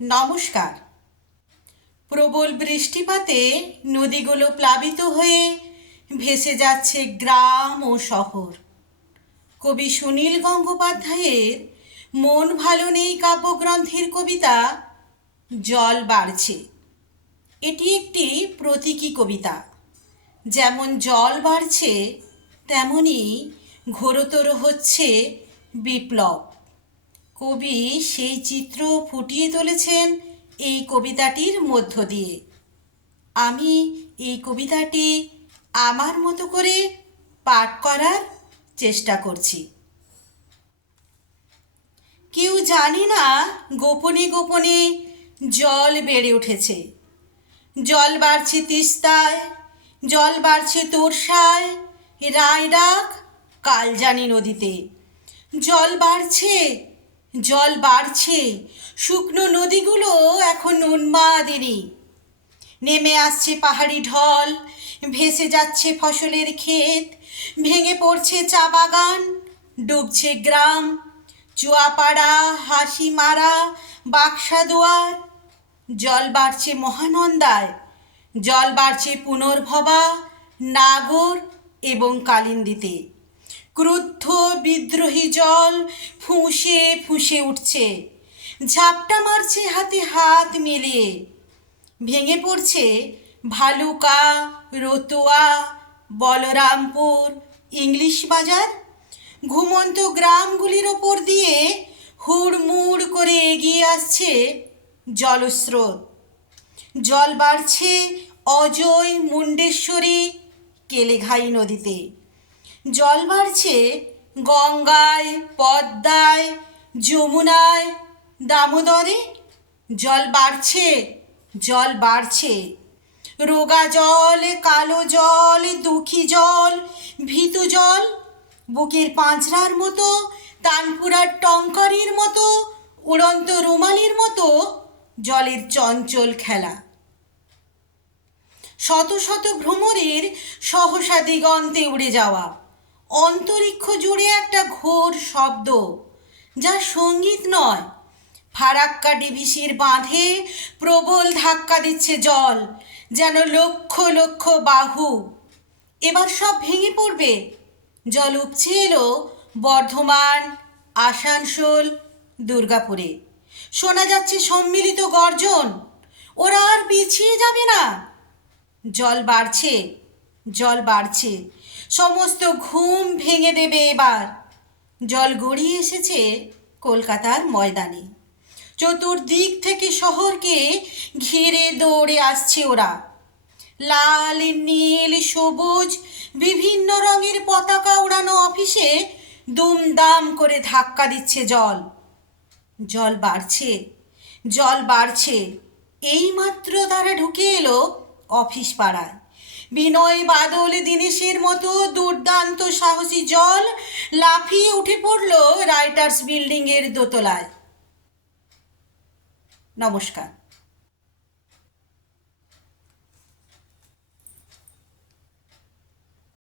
নমস্কার। প্রবল বৃষ্টিপাতে নদীগুলো প্লাবিত হয়ে ভেসে যাচ্ছে গ্রাম ও শহর। কবি সুনীল গঙ্গোপাধ্যায়ের মন ভালো নেই কাব্যগ্রন্থের কবিতা জল বাড়ছে। এটি একটি প্রতীকী কবিতা। যেমন জল বাড়ছে তেমনি ঘোরতর হচ্ছে বিপ্লব। কবি সেই চিত্র ফুটিয়ে তুলেছেন এই কবিতাটির মধ্য দিয়ে। আমি এই কবিতাটি আমার মতো করে পাঠ করার চেষ্টা করছি। কেউ জানে না গোপনে গোপনে জল বেড়ে উঠেছে। জল বাড়ছে তিস্তায়, জল বাড়ছে তোরসায়, রায়ডাক, কালজানি নদীতে। জল বাড়ছে, জল বাড়ছে, শুকনো নদীগুলো এখন উন্মাদিনী। নেমে আসছে পাহাড়ি ঢল, ভেসে যাচ্ছে ফসলের ক্ষেত, ভেঙে পড়ছে চা বাগান, ডুবছে গ্রাম, চুয়াপাড়া, হাসিমারা, বাক্সাদুয়ার। জল বাড়ছে মহানন্দায়, জল বাড়ছে পুনর্ভবা, নাগর এবং কালিন্দীতে। ক্রুদ্ধ বিদ্রোহী জল ফুঁসে ফুঁসে উঠছে, ঝাপটা মারছে হাতে হাত মিলিয়ে। ভেঙে পড়ছে ভালুকা, রতুয়া, বলরামপুর, ইংলিশ বাজার। ঘুমন্ত গ্রামগুলির ওপর দিয়ে হুড়মুড় করে এগিয়ে আসছে জলস্রোত। জল বাড়ছে অজয়, মুন্ডেশ্বরী, কেলেঘাই নদীতে। জল বাড়ছে গঙ্গায়, পদ্মায়, যমুনায়, দামোদরে। জল বাড়ছে, জল বাড়ছে। রোগা জল, কালো জল, দুঃখী জল, ভীতু জল, বুকের পাঁচড়ার মতো, তানপুরার টঙ্কারির মতো, উড়ন্ত রুমালির মতো জলের চঞ্চল খেলা। শত শত ভ্রমরের সহসা দিগন্তে উড়ে যাওয়া। অন্তরিক্ষ জুড়ে একটা ঘোর শব্দ, যা সঙ্গীত নয়। ফারাক্কা ডিভিসির বাঁধে প্রবল ধাক্কা দিচ্ছে জল, যেন লক্ষ লক্ষ বাহু। এবার সব ভেঙে পড়বে। জল উপচে এলো বর্ধমান, আসানসোল, দুর্গাপুরে। শোনা যাচ্ছে সম্মিলিত গর্জন, ওরা আর পিছিয়ে যাবে না। জল বাড়ছে, জল বাড়ছে, সমস্ত ঘুম ভেঙে দেবে এবার। জল গড়িয়ে এসেছে কলকাতার ময়দানে। চতুর্দিক থেকে শহরকে ঘিরে দৌড়ে আসছে ওরা। লাল, নীল, সবুজ বিভিন্ন রঙের পতাকা উড়ানো অফিসে দুমদাম করে ধাক্কা দিচ্ছে জল। জল বাড়ছে, জল বাড়ছে। এইমাত্র তারা ঢুকে এলো অফিস পাড়ায়। বিনয়, বাদল, দীনেশের মতো দুর্দান্ত সাহসী জল লাফিয়ে উঠে পড়ল রাইটার্স বিল্ডিংয়ের দোতলায়। নমস্কার।